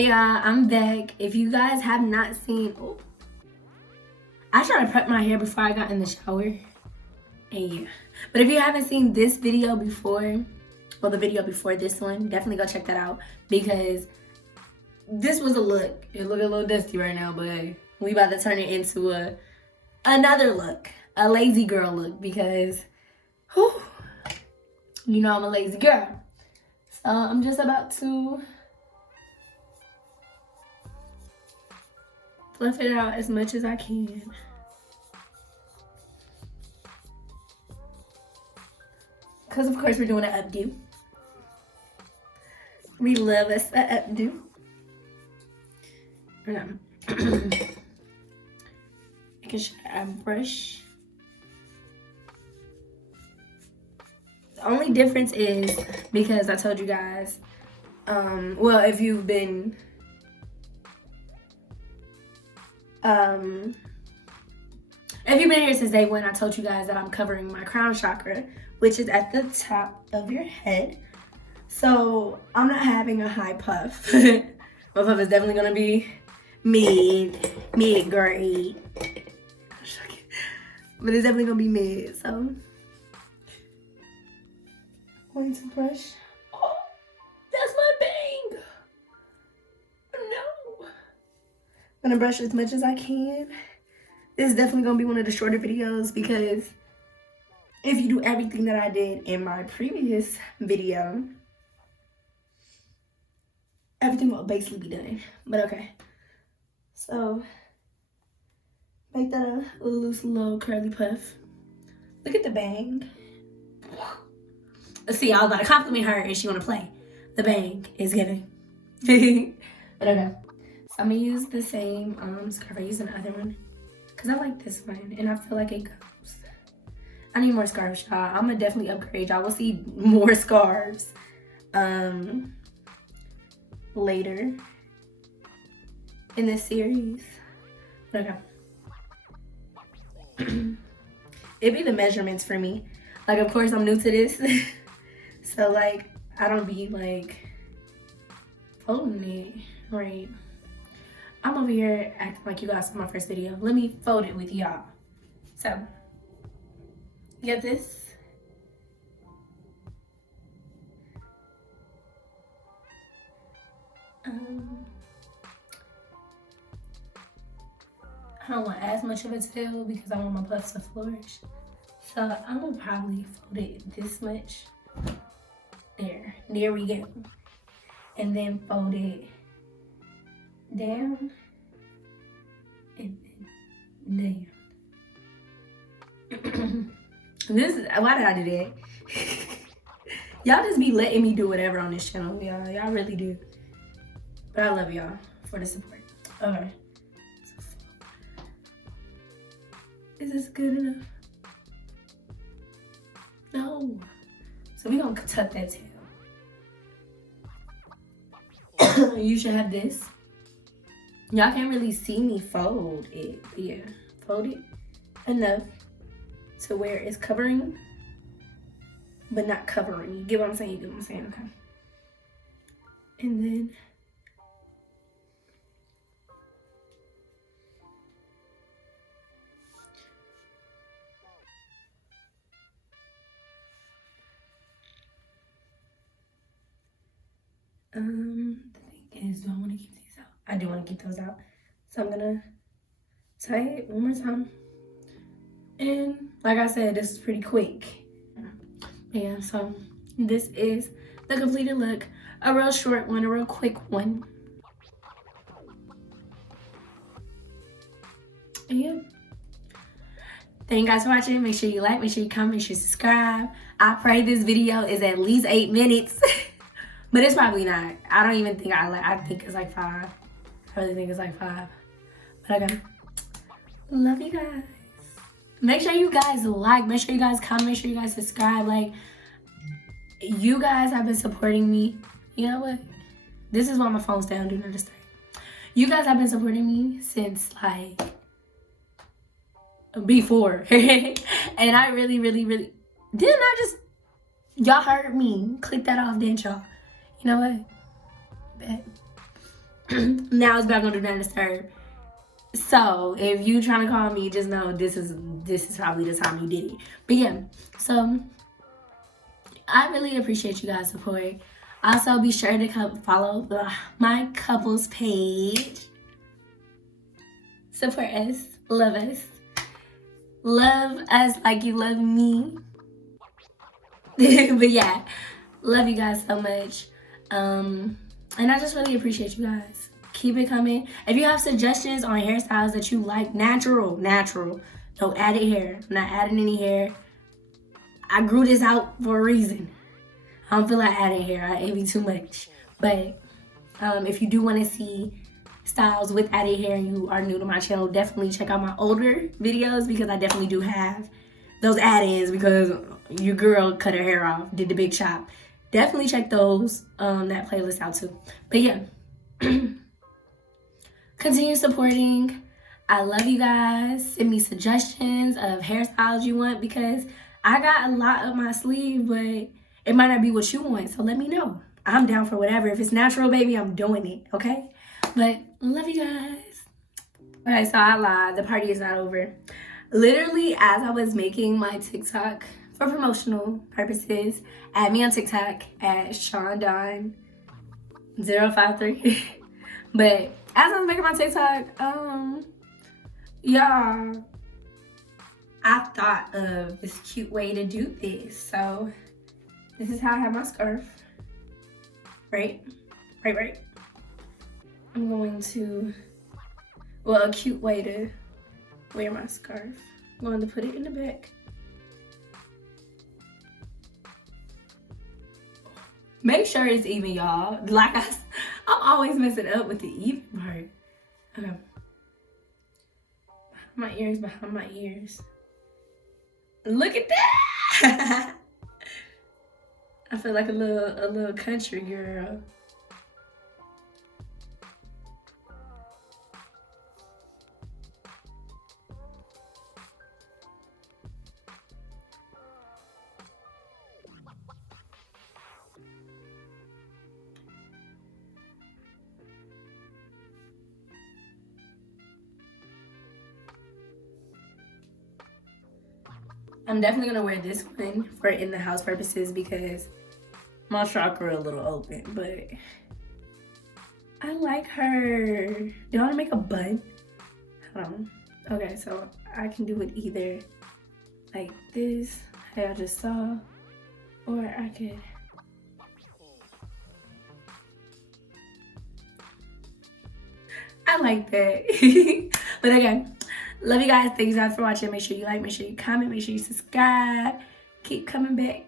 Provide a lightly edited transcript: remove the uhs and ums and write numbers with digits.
Hey y'all, I'm back. If you guys have not seen, I tried to prep my hair before I got in the shower. And yeah. But if you haven't seen this video before, well, the video before this one, definitely go check that out. Because this was a look. It looked a little dusty right now, but we about to turn it into another look. A lazy girl look. Because, you know I'm a lazy girl. So I'm just about to fluff it out as much as I can. Because of course we're doing an updo. We love us an updo. I can show a brush. The only difference is because I told you guys, well, if you've been here since day one, I told you guys that I'm covering my crown chakra, which is at the top of your head. So I'm not having a high puff. My puff is definitely gonna be mid-grade. But it's definitely gonna be mid, so. Going to brush. Oh, that's my bang. No. I'm gonna brush as much as I can. This is definitely gonna be one of the shorter videos because if you do everything that I did in my previous video, everything will basically be done. But okay. So make that a loose little curly puff. Look at the bang. See, I was about to compliment her and she wanna play. The bang is giving. But okay. So I'm gonna use the same scarf I used in the other one. Cause I like this one and I feel like it goes. I need more scarves, y'all. I'm gonna definitely upgrade. Y'all will see more scarves later in this series. Okay. It'd be the measurements for me. Like, of course, I'm new to this. So, like, I don't be, like, folding it right. I'm over here acting like you guys saw my first video. Let me fold it with y'all. So, you got this. I don't want as much of a tail because I want my puffs to flourish. So I'm gonna probably fold it this much. There we go. And then fold it down and then down. This is why did I do that? Y'all just be letting me do whatever on this channel, y'all really do. But I love y'all for the support. Okay. Is this good enough? No. So we gonna tuck that tail. You should have this. Y'all can't really see me fold it, but yeah, fold it enough to where it's covering, but not covering. You get what I'm saying? You get what I'm saying? Okay. And then the thing is, do I want to keep these out? I do want to keep those out. So I'm gonna tie it one more time. And like I said, this is pretty quick. Yeah, so this is the completed look. A real short one, a real quick one. And yeah. Thank you guys for watching. Make sure you like, make sure you comment, make sure you subscribe. I pray this video is at least 8 minutes. But it's probably not. I don't even think I think it's like 5. I really think it's like 5. But okay. Love you guys. Make sure you guys like, make sure you guys comment, make sure you guys subscribe. Like, you guys have been supporting me. You know what? This is why my phone's down, do not disturb. You guys have been supporting me since like before. And I really didn't I just, y'all heard me. Click that off, didn't y'all? You know what? Bet. Now it's back on Do Not Disturb. So if you trying to call me, just know this is probably the time you did it. But yeah, so I really appreciate you guys' support. Also, be sure to come follow my couples page. Support us, love like you love me. But yeah, love you guys so much. And I just really appreciate you guys. Keep it coming. If you have suggestions on hairstyles that you like, natural, no added hair. I'm not adding any hair. I grew this out for a reason. I don't feel like adding hair. I envy too much. But if you do want to see styles with added hair and you are new to my channel, definitely check out my older videos because I definitely do have those add-ins because your girl cut her hair off, did the big chop. Definitely check those that playlist out too. But yeah, continue supporting. I love you guys. Send me suggestions of hairstyles you want because I got a lot up my sleeve, but it might not be what you want. So let me know. I'm down for whatever. If it's natural, baby, I'm doing it. Okay? But love you guys. Okay, so I lied. The party is not over. Literally, as I was making my TikTok for promotional purposes, add me on TikTok at Shawn053. But as I was making my TikTok, y'all, I thought of this cute way to do this. So this is how I have my scarf. Right. I'm going to, well, a cute way to wear my scarf. I'm going to put it in the back. Make sure it's even, y'all. Like I'm always messing up with the even part. Okay. Behind my ears. Look at that! I feel like a little country girl. I'm definitely gonna wear this one for in the house purposes because my chakra a little open, but I like her. Do you want to make a bun? Hold on. Okay, so I can do it either like this, how I just saw, or I could. I like that. But again, love you guys. Thanks guys for watching. Make sure you like, make sure you comment, make sure you subscribe. Keep coming back.